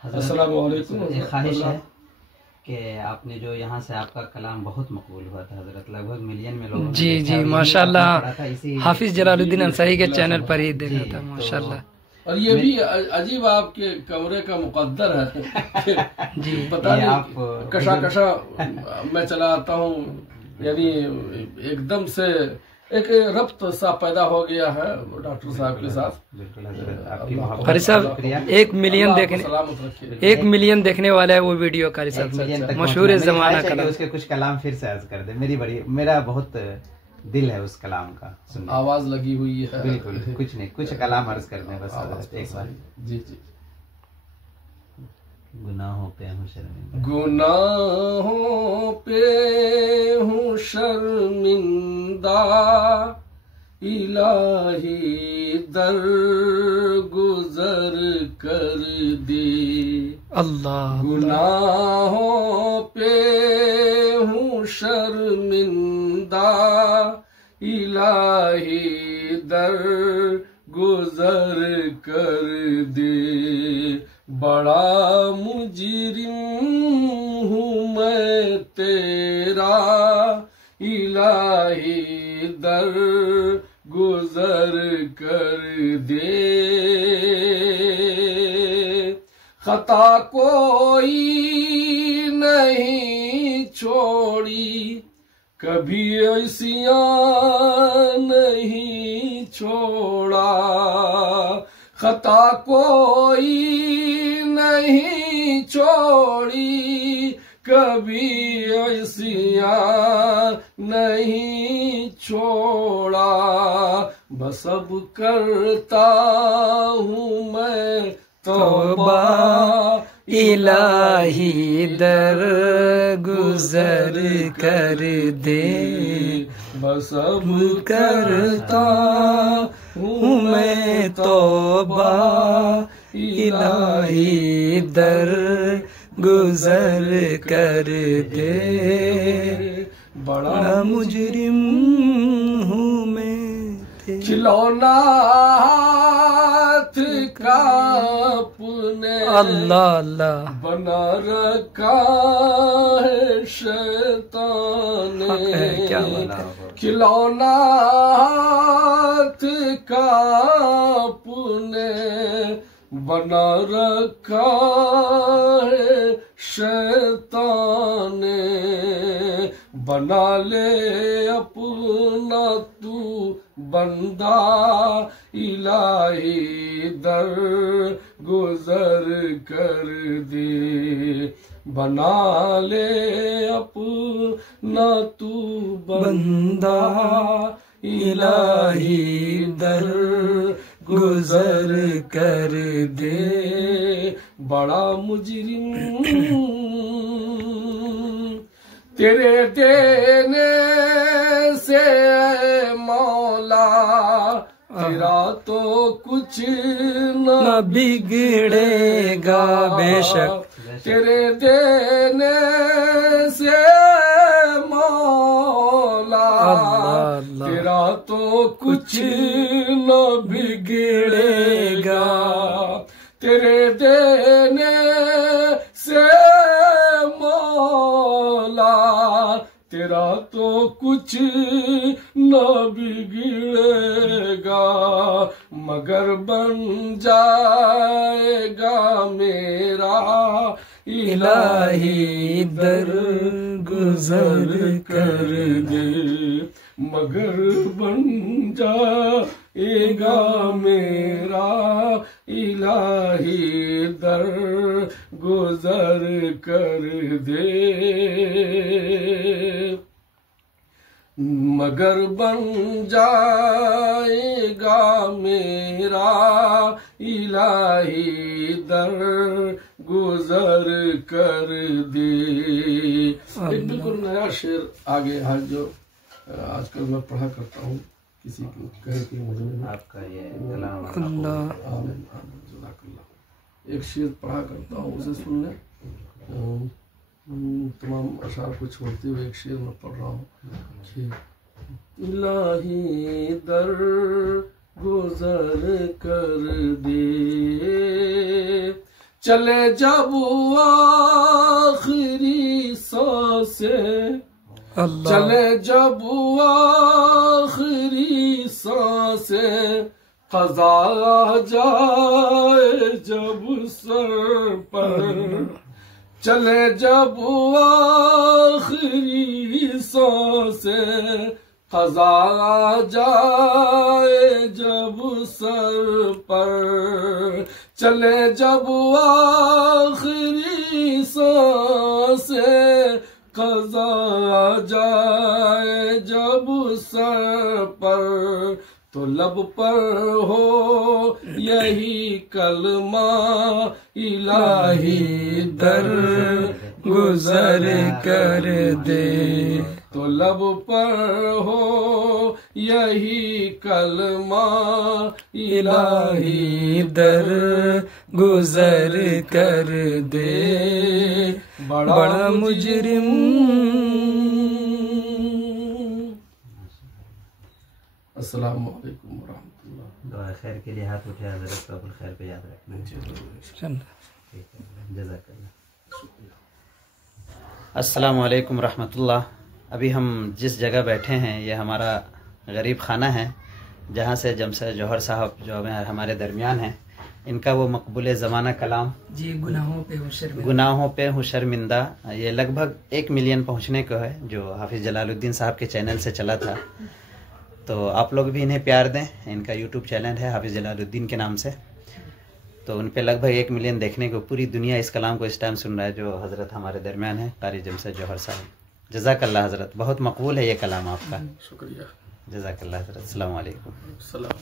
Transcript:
अस्सलाम वालेकुम। एक ख्वाहिश है कि आपने जो यहाँ से आपका कलाम बहुत मकबूल हुआ था हजरत, लगभग मिलियन में लोगों ने जी देखा जी और यही माशाल्लाह, आपने पढ़ा था इसी हाफिज जलालुद्दीन अंसारी के चैनल पर ही जी, देखा था तो माशाल्लाह। और ये भी अजीब आपके कमरे का मुकद्दर है जी पता ये नहीं आप कशा कशा मैं चला आता हूँ, यानी एकदम से एक रब्त सा पैदा हो गया है डॉक्टर साहब के साथ। बिल्कुल हजरत, आपकी अल्लाह मोहब्बत कारी साहब, शुक्रिया। 1 मिलियन अल्लाह देखने, आपको सलामत रखे। 1 मिलियन देखने वाला है वो वीडियो कारी एक साहब, मिलियन तक मशहूर पहुंचना। मेरी जमाना ख्वाहिश है कि कलाम। उसके कुछ कलाम फिर से अर्ज कर दे, मेरा बहुत दिल है उस कलाम का सुनने। आवाज लगी हुई है। बिल्कुल, कुछ नहीं, कुछ कलाम अर्ज कर दें बस हजरत एक बार। जी जी। गुनाहों पे हूँ शर्मिंदा, गुनाहों पे हूँ शर्मिंदा, इलाही दर गुजर कर दे। अल्लाह गुनाहों पे हूँ शर्मिंदा, इलाही दर गुजर कर दे। बड़ा मुजरिम हूँ मैं तेरा, इलाही दर गुजर कर दे। खता कोई नहीं छोड़ी, कभी ऐसियां नहीं छोड़ा। खता कोई नहीं छोड़ी, कभी ऐसियां नहीं छोड़ा। बस अब करता हूँ मैं तौबा, इलाही दर गुजर कर दे। बस अब करता हूँ मैं तौबा, इलाही दर गुजर कर दे। बड़ा मुजरिम हूँ मैं, खिलौना हाथ का अपने अल्लाह अल्लाह बना रखा है शैतान ने। क्या बात है। खिलौना हाथ का अपने बना रखा है शैतान ने। बना ले अपना तू बंदा, इलाही दर गुजर कर दे। बना ले अपना तू बंदा, इलाही दर गुजर कर दे। बड़ा मुजरिम तेरे देने से मौला, तेरा तो कुछ न बिगड़ेगा बेशक। तेरे देने से मौला, अल्लाह अल्लाह, तेरा तो कुछ न बिगड़ेगा। तेरे देने से मौला, तेरा तो कुछ न बिगड़ेगा। मगर बन जाएगा मेरा, इलाही दर गुजर कर दे। मगर बन जाएगा मेरा, इलाही दर गुजर कर दे। मगर बन जाएगा मेरा, इलाही दर गुजर कर दे। एक बिल्कुल नया शेर आगे है जो आजकल मैं पढ़ा करता हूँ, किसी को कहे कि मुझे आपका ये कलाम अल्लाह आमीन आमीन जज़ाकल्लाह। एक शेर पढ़ा करता हूँ, उसे सुन लें। तमाम अशार को छोड़ते हुए एक शेर में पढ़ रहा हूँ कि इलाही दर गुजर कर दे, चले जब आखिरी सांसें, अल्लाह चले जब आखिरी सांसें, क़ज़ा आ जाए जब सर पर, चले जब आखिरी सांसें, क़ज़ा आ जाए जब सर पर, चले जब आखिरी सांसें, क़ज़ा आ जाए जब सर पर, तो लब पर हो यही कलमा इलाही दर गुजर कर दे, तो लब पर हो यही कलमा इलाही दर गुजर कर दे, बड़ा मुजरिम। अस्सलाम वालेकुम वरहमतुल्लाह। दुआ खैर के लिए हाथ उठे हजरत को अबुल खैर पे याद रखना है। ठीक है, जज़ाकल्लाह। अस्सलाम वालेकुम रहमतुल्लाह। अभी हम जिस जगह बैठे हैं ये हमारा गरीब खाना है, जहाँ से जमशेद जौहर साहब जो हमारे दरमियान हैं, इनका वो मकबूल ज़माना कलाम जी गुनाहों पे हूँ शर्मिंदा, ये लगभग 1 मिलियन पहुँचने को है, जो हाफिज़ जलालुद्दीन साहब के चैनल से चला था। तो आप लोग भी इन्हें प्यार दें। इनका यूट्यूब चैनल है हाफिज़ जलालुद्दीन के नाम से। तो उन पे लगभग 1 मिलियन देखने को, पूरी दुनिया इस कलाम को इस टाइम सुन रहा है जो हज़रत हमारे दरमियान है, कारी जमशेद जौहर साहब। जज़ाकल्लाह हज़रत, बहुत मकबूल है ये कलाम आपका। शुक्रिया। जज़ाकल्लाह हज़रत। अस्सलाम वालेकुम। सलाम।